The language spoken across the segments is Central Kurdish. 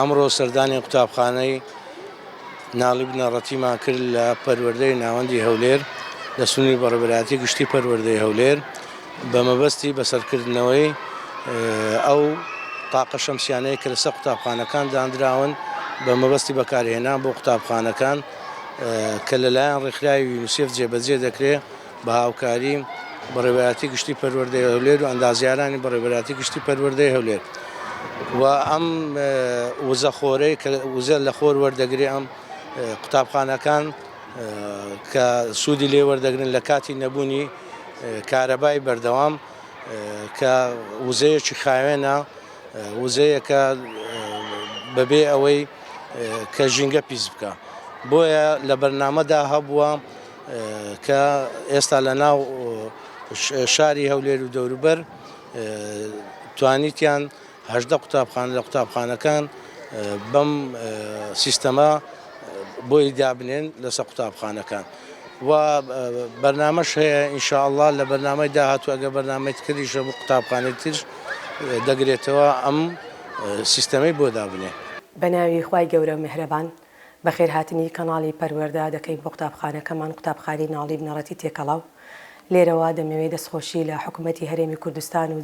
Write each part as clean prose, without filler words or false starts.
ئەمڕۆ سەردانی قوتابخانەی ناڵی بنەڕەتیمان کرد لە پەروەردەی ناوەندی هەولێر لە سنووری بەڕێوەبەرایەتی گشتی پەروەردەی هەولێر بە مەبەستی بەسەرکردنەوەی ئەو تاقە شەمسیانەیە کە لەسەر قوتابخانەکان دانراون بە مەبەستی بەکارهێنان بۆ قوتابخانەکان کە لەلایەن ڕێکخراوی یونیسێف جێبەجێ دەکرێت بە هاوکاری بەڕێوەبەرایەتی گشتی پەروەردەی هەولێر و ئەندازیارانی بەڕێوەبەرایەتی گشتی پەروەردەی هەولێر و ئەم وزەخۆرەی کە وزە لە خۆر وەردەگرێ ئەم قوتابخانەکان کە سوودی لێ وەردەگرن لە کاتی نەبوونی کارەبای بەردەوام کە وزەیەکی خاوێنە وزەیەکە بەبێ ئەوەی کە ژینگە پیس بکە بۆیە لە بەرنامەدا هەبووە کە ئێستا لە ناو شاری هەولێر و دەوروبەر توانیتیان 18 قوتابخانە لە قوتابخانەکان بەم سیستەمە بۆی دابنێن لەسەر قوتابخانەکان و بەرنامەش هەیە ئینشاءالله لە بەرنامەی داهاتوو ئەگە بەرنامەی تکردیشە بۆ قوتابخانەی تر دەگرێتەوە ئەم سیستەمەی بۆ دابنێ. بە ناوی خوای گەورە و میهرەبان بەخێرهاتنی کەناڵی پەروەردە دەکەین بۆ قوتابخانەکەمان قوتابخانەی ناڵی بنەڕەتی تێکەڵاو لێرەوە دەمەوێت دەستخۆشی لە حکوومەتی هەرێمی کوردستان و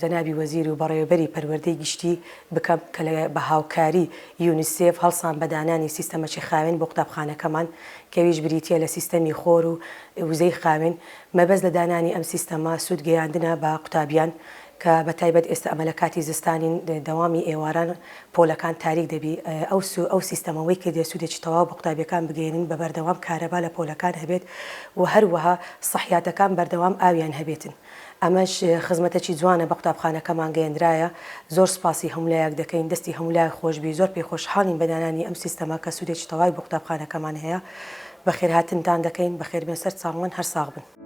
جەنابی وەزیر و بەڕێوەبەری پەروەردەی گشتی بکەم کە بە هاوکاری یونیسێف هەڵسان بەدانانی سیستەمەکی خاوێن بۆ قوتابخانەکەمان کەویش بریتە لە سیستەمی خۆر و وزەی خاوێن مەبەست لە دانانی ئەم سیستەمە سوود گەیاندنە بە قوتابیان کە بە تایبەت ئێستا ئەمە لە کاتی زستانی دەوامی ئێواران پۆلەکان تاریک دەبی ئەو سیستەمەوەی کە دێسوودێکی تەواو بە قوتابیەکان بگەێنن بە بەردەوام کارەبا لە پۆلەکان هەبێت و هەروەها سەحیاتەکان بەردەوام ئاویان هەبێتن. ئەمەش خزمەتێکی جوانە بە قوتابخانەکەمان گەیەندرایە زۆر سپاسی هەمولایەک دەکەین دەستی هەمولای خۆشبی زۆر پێخۆشحاڵین بەدانانی ئەم سیستەمە کە سوودێکی تەواوی بە قوتابخانەکەمان هەیە بەخێرهاتنتان دەکەین بەخێربێن سەر چاوەن هەر ساغ بن.